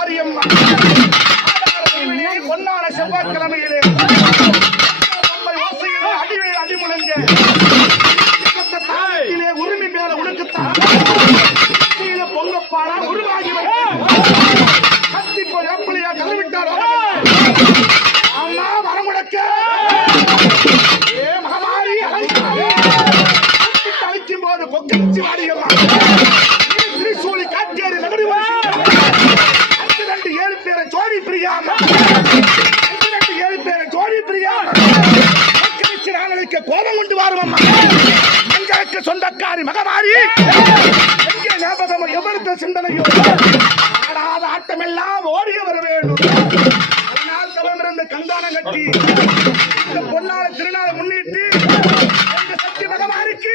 மாரியம்மா பொன்னான செவ்வாய்க்கிழமையிலே அடிவே அடிமுழங்க உரிமை மேல உனக்குத்தான் பொங்கப்பாடா உருவாகி கத்தி போய் எப்படியா கலவிட்டாரோ அம்மா வரமுடக்க மகமாரி அழைக்கும் போது கொக்கரிச்சி வாடியம்மா திரிசூலி காட்டேரி நகரி 7 பேரை ஜோடி பிரியாம 7 பேரை ஜோடி பிரியாம கொக்கரிச்சி நாளைக்கு கோபம் கொண்டு வாருவம்மா எங்களுக்கு சொந்தக்காரி மகமாரி எங்கே ஞாபகமோ எவருக்கு சிந்தனையோ ஆடாத ஆட்டமெல்லாம் ஓடிய வர வேண்டும் அதனால் தவமிருந்த கந்தானம் கட்டி இந்த பொன்னால திருநாளை முன்னிட்டு எங்க சக்தி மகமாரிக்கு